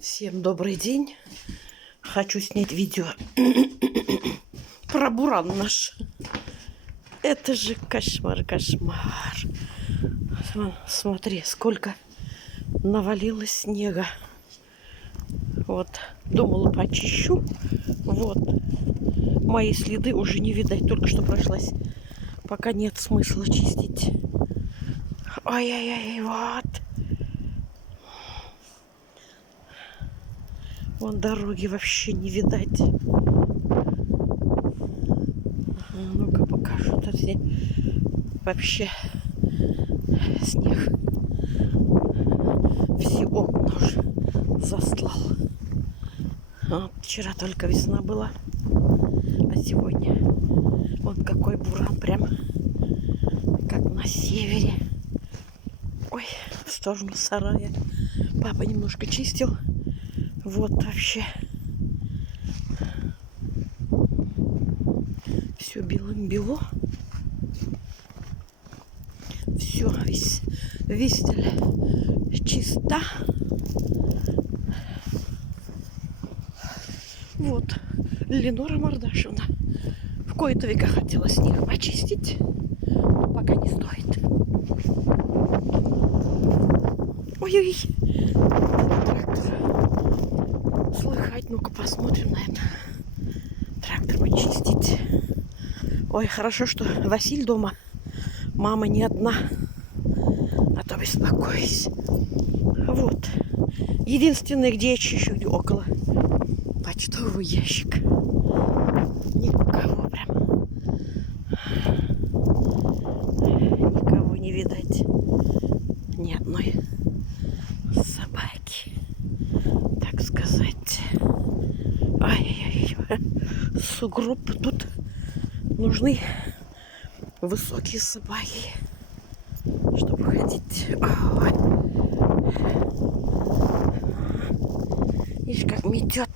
Всем добрый день. Хочу снять видео про буран наш. Это же кошмар, кошмар. Смотри, сколько навалилось снега. Вот, думала, почищу. Вот, мои следы уже не видать, только что прошлась. Пока нет смысла чистить. Ай-яй-яй, вот. Вон дороги вообще не видать. Ну-ка покажу. Тут вообще снег. Все окна уже застлал. Вот, вчера только весна была. А сегодня вот какой буран. Прям как на севере. Ой, в сторону сарая. Папа немножко чистил. Вот вообще. Все белым-бело. Все, вистель чиста. Вот. Ленора Мардашевна в кои-то века хотела снег почистить. Но пока не стоит. Ой-ой. Трактор. Слыхать. Ну-ка посмотрим, наверное. Трактор почистить. Ой, хорошо, что Василь дома. Мама не одна. А то беспокоюсь. Вот. Единственное, где я чищу, около почтового ящика. Никого прям. Никого не видать. Ни одной собаки. Так сказать. Ай-яй-яй. Сугроб тут. Нужны высокие собаки, чтобы ходить. Ой. Видишь, как метет.